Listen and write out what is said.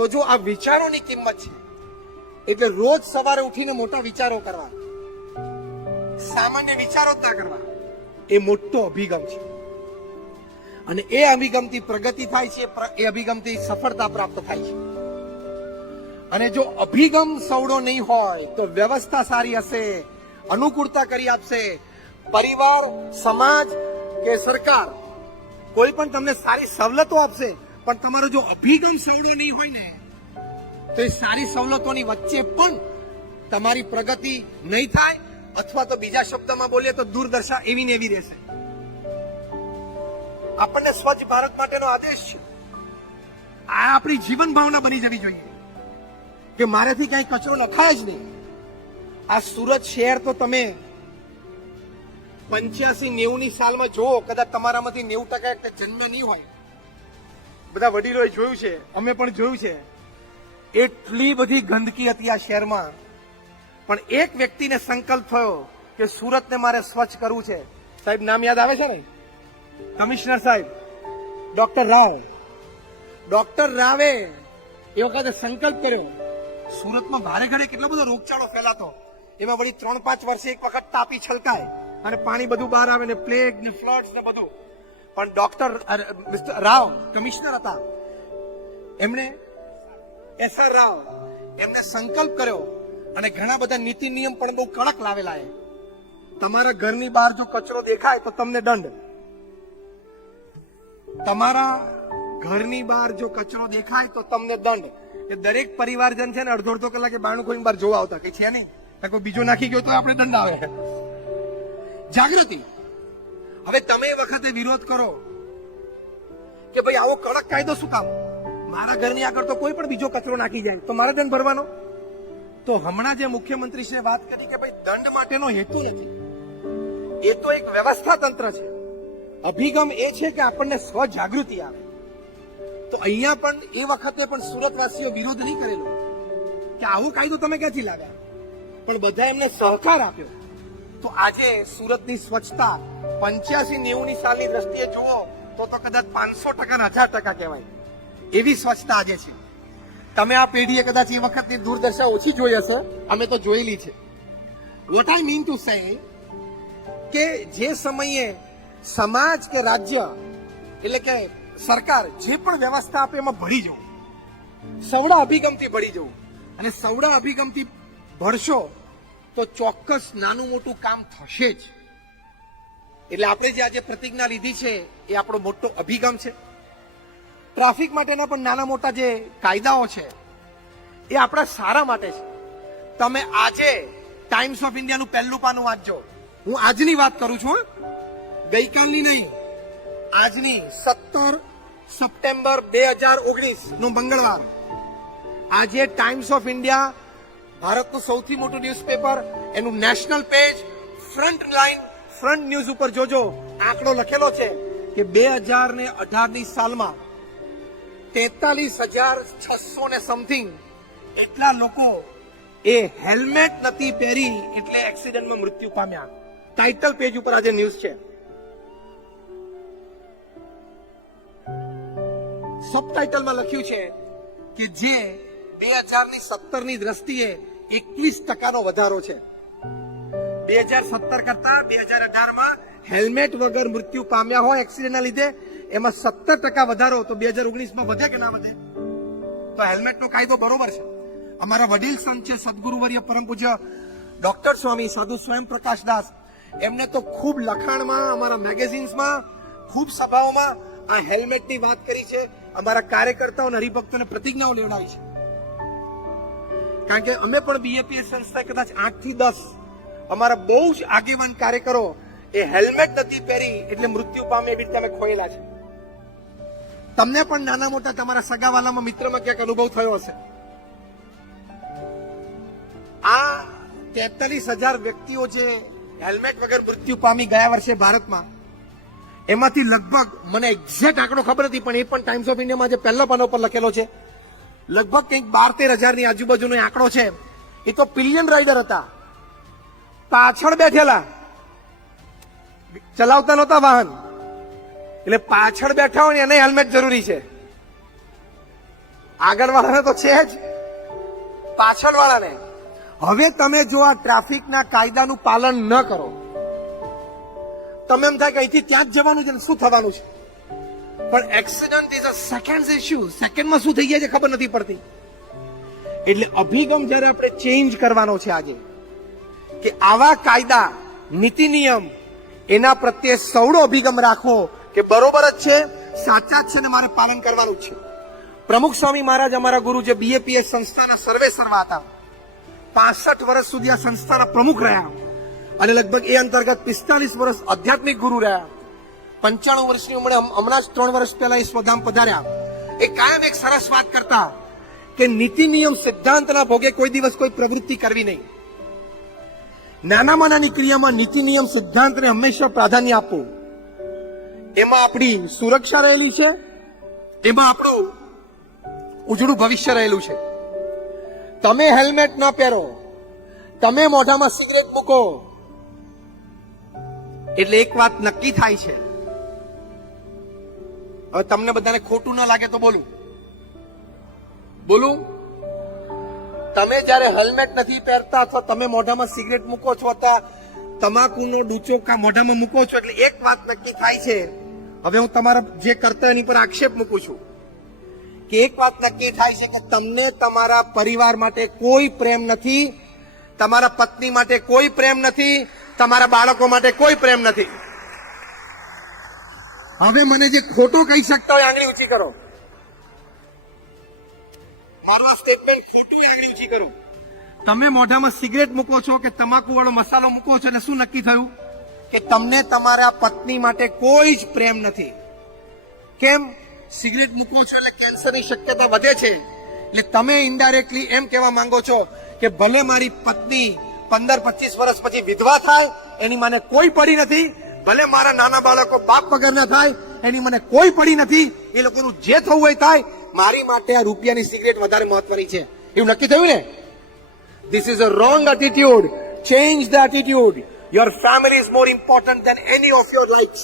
તો જો આ વિચારોની કિંમત છે, એટલે રોજ સવારે ઉઠીને મોટા વિચારો કરવા, સામાન્ય વિચારો જ ના કરવા, એ મોટો અભિગમ છે. અને એ અભિગમથી પ્રગતિ થાય છે, એ અભિગમથી સફળતા પ્રાપ્ત થાય છે. અને જો અભિગમ સવડો નહીં હોય તો વ્યવસ્થા સારી હશે, અનુકૂળતા કરી આપશે, પરિવાર, સમાજ કે સરકાર કોઈ પણ તમને સારી સવલતો આપશે, પણ તમારો જો અભિગમ સવડો નહીં હોય ને, તો એ સારી સવલતોની વચ્ચે પણ તમારી પ્રગતિ નહીં થાય, અથવા તો બીજા શબ્દમાં બોલીએ તો દુર્દશા એવી ને એવી રહેશે. આપણને સ્વચ્છ ભારત માટેનો આદેશ છે. આ આપણી જીવન ભાવના બની જવી જોઈએ કે મારેથી કઈ કચરો નખાય જ નહીં. આ સુરત શહેર તો તમે 85-90 ની સાલમાં જોવો, કદાચ તમારામાંથી 90% જન્મ નહીં હોય, બધા વડીલોએ જોયું છે, અમે પણ જોયું છે. એટલી બધી ગંદકી હતી આ શહેરમાં, પણ એક વ્યક્તિને સંકલ્પ થયો કે સુરતને મારે સ્વચ્છ કરવું છે. સાહેબ નામ યાદ આવે છે ને? કમિશનર સાહેબ ડોક્ટર રાવ. ડોક્ટર રાવે એ વખતે સંકલ્પ કર્યો. સુરતમાં ભારે ઘડે કેટલો બધો રોગચાળો ફેલાતો, એમાં વળી 3-5 વર્ષે એક વખત તાપી છલકાય અને પાણી બધું બહાર આવે ને પ્લેગ ને ફ્લડ્સ ને બધું. પણ ડોક્ટર રાવ કમિશનર હતા, એમણે એસઆર રાવ એમને સંકલ્પ કર્યો અને ઘણા બધા નીતિ નિયમ પણ બહુ કડક લાવેલા. તમારા ઘરની બહાર જો કચરો દેખાય તો તમને દંડ. તમારા ઘરની બહાર જો કચરો દેખાય તો તમને દંડ. એ દરેક પરિવારજન છે ને અડધો કલાકે બારણું ખોલીને બહાર જોવા આવતા, કઈ છે નહીં, કોઈ બીજો નાખી ગયો તો આપણે દંડ આવે. જાગૃતિ. હવે તમે એ વખતે વિરોધ કરો કે ભાઈ આવો કડક કાયદો શું કામ, મારા ઘરની આગળ તો કોઈ પણ બીજો કચરો નાખી જાય તો મારે દંડ ભરવાનો. તો હમણાં જે મુખ્યમંત્રી શ્રીએ વાત કરી કે ભાઈ દંડ માટેનો હેતુ નથી, એ તો એક વ્યવસ્થા તંત્ર છે. અભિગમ એ છે કે આપણને સ્વજાગૃતિ આવે. તો અહીંયા પણ એ વખતે પણ સુરતવાસીઓ વિરોધ નહીં કરેલો કે આવો કાયદો તમે ક્યાંથી લાવ્યા, પણ બધા એમને સહકાર આપ્યો. તો આજે સુરતની સ્વચ્છતા 85-90 ની સાલની દ્રષ્ટિએ જુઓ તો કદાચ 500% ને 1000% કહેવાય એવી સ્વચ્છતા આજે છે. તમે આ પેઢીએ કદાચ એ વખતની દુર્દશા ઓછી જોઈ હશે, અમે તો જોયેલી છે. What I mean to say કે જે સમયે સમાજ કે રાજ્ય એટલે કે સરકાર જે પણ વ્યવસ્થા આપે એમાં ભળી જવું, સવડા અભિગમથી ભળી જવું. અને સવડા અભિગમથી ભળશો તો ચોક્કસ નાનું મોટું કામ થશે જ. એટલે આપણે જે આજે પ્રતિજ્ઞા લીધી છે એ આપણો મોટો અભિગમ છે. ટ્રાફિક માટેના પણ નાના મોટા જે કાયદાઓ છે એ આપણા સારા માટે છે. તમે આજે ટાઈમ્સ ઓફ ઇન્ડિયાનું પહેલું પાનું વાંચજો. હું આજની વાત કરું છું, ગઈકાલની નહીં, આજની 17 સપ્ટેમ્બર 2019 નો મંગળવાર. આજે ટાઈમ્સ ઓફ ઇન્ડિયા, ભારતનું સૌથી મોટું ન્યૂઝપેપર, એનું national page, front line, front news ઉપર જોજો આંકડો લખેલો છે કે 2018 ની સાલમાં 43,600 ને સમથિંગ એટલા લોકો એ હેલ્મેટ નથી પહેરી એટલે એક્સિડન્ટમાં મૃત્યુ પામ્યા. ટાઇટલ પેજ ઉપર આજે ન્યૂઝ છે. સબટાઇટલમાં લખ્યું છે કે જે 2017 ની દ્રષ્ટિએ 21% વધારો છે. 2017 કરતા 2018માં હેલ્મેટ વગર મૃત્યુ પામ્યા હોય એક્સિડન્ટના લીધે, એમાં 17% વધારો. તો 2019માં વધે કે ના વધે? તો હેલ્મેટનો કાયદો બરોબર છે. અમારા વડીલ સંત છે સદગુરુવર્ય પરમ પૂજ્ય ડોક્ટર સ્વામી સાધુ સ્વયં પ્રકાશ દાસ, એમને તો ખૂબ લખાણમાં, અમારા મેગેઝિન્સમાં, ખૂબ સભાઓમાં આ હેલ્મેટની વાત કરી છે. અમારા કાર્યકર્તાઓ અને હરિભક્તોને પ્રતિજ્ઞાઓ લેવડાવી છે. કારણ કે અમે પણ બીએપીએસ સંસ્થા કદાચ 8 થી 10 અમારા બહુ જ આગેવાન કાર્યકરો એ હેલ્મેટ નથી પહેરી એટલે મૃત્યુ પામે એવી રીતે અમે ખોયેલા છે. તમને પણ નાના મોટા તમારા સગાવાલામાં, મિત્રમાં ક્યાંક અનુભવ થયો હશે. આ 43,000 વ્યક્તિઓ જે હેલ્મેટ વગર મૃત્યુ પામી ગયા વર્ષે ભારતમાં, એમાંથી લગભગ, મને એક્ઝેક્ટ આંકડો ખબર નથી, પણ એ પણ ટાઈમ્સ ઓફ ઇન્ડિયામાં જે પહેલા પાના ઉપર લખેલો છે, લગભગ કંઈક 12-13 હજારની આજુબાજુનો આંકડો છે. એ તો પિલિયન રાઇડર હતા, પાછળ બેઠેલા, ચલાવતા નહોતા વાહન, એટલે પાછળ બેઠા હોય એને હેલ્મેટ જરૂરી છે. આગળ વાળાને તો છે જ, પાછળ વાળાને. હવે તમે જો આ ટ્રાફિકના કાયદાનું પાલન ન કરો, તમે એમ થાય કે અહીંથી ત્યાં જ જવાનું છે ને શું થવાનું છે, પણ accident is a second issue. સેકન્ડમાં શું થઈ ગયા છે ખબર નથી પડતી. એટલે અભિગમ જયારે આપણે ચેન્જ કરવાનો છે આજે, કે આવા કાયદા નીતિ નિયમ એના પ્રત્યે સૌનો અભિગમ રાખવો કે બરોબર જ છે, સાચા જ છે ને મારે પાલન કરવાનું જ છે. પ્રમુખ સ્વામી મહારાજ અમારા ગુરુ જે બીએપીએસ સંસ્થાના સર્વે સર્વા હતા, 65 વર્ષ સુધી આ સંસ્થાના પ્રમુખ રહ્યા અને લગભગ એ અંતર્ગત 45 વર્ષ આધ્યાત્મિક ગુરુ રહ્યા. 95 વર્ષની ઉંમરે હમણાં જ 3 વર્ષ પહેલા એ સ્વધામ પધાર્યા. એ કાયમ એક સરસ વાત કરતા કે નીતિ નિયમ સિદ્ધાંતના ભોગે કોઈ દિવસ કોઈ પ્રવૃત્તિ કરવી નહીં. નાનામાં નાની ક્રિયામાં નીતિ નિયમ સિદ્ધાંતને હંમેશા પ્રાધાન્ય આપવું. એમાં આપણી સુરક્ષા રહેલી છે, એમાં આપણું ઉજળું ભવિષ્ય રહેલું છે. તમે હેલ્મેટ ન પહેરો, તમે મોઢામાં સિગરેટ મૂકો એટલે એક વાત નક્કી થાય છે. હવે તમને બધાને ખોટું ન લાગે તો બોલું, તમે જયારે હેલ્મેટ નથી પહેરતા અથવા તમે મોઢામાં સિગરેટ મૂકો છો અથવા તમાકુનો ડૂચો મોઢામાં મૂકો છો એટલે એક વાત નક્કી થાય છે. હવે હું તમારા જે કરતા એની પર આક્ષેપ મૂકું છું કે એક વાત નક્કી થાય છે કે તમને તમારા પરિવાર માટે કોઈ પ્રેમ નથી, તમારા પત્ની માટે કોઈ પ્રેમ નથી, તમારા બાળકો માટે કોઈ પ્રેમ નથી. હવે મને જે ખોટું કહી શકતા હોય આંગળી ઊંચી કરો. મારું આ સ્ટેટમેન્ટ ખોટું આંગળી ઊંચી કરો. તમે મોઢામાં સિગરેટ મૂકો છો કે તમાકુ વાળો મસાલો મૂકો છો એટલે શું નક્કી થયું કે તમને તમારા પત્ની માટે કોઈ જ પ્રેમ નથી. કેમ? સિગરેટ મૂકો છો એટલે કેન્સરની શક્યતા વધે છે. એટલે તમે ઇનડાયરેક્ટલી એમ કહેવા માંગો છો કે ભલે મારી પત્ની 15-25 વર્ષ પછી વિધવા થાય એની મને કોઈ પડી નથી, ભલે મારા નાના બાળકો બાપ વગરના થાય એની મને કોઈ પડી નથી, એ લોકોનું જે થવું હોય થાય, મારી માટે આ રૂપિયાની સિગરેટ વધારે મહત્વની છે. એવું નક્કી થયું ને? This is a wrong attitude. Change the attitude. Your family is more important than any of your likes.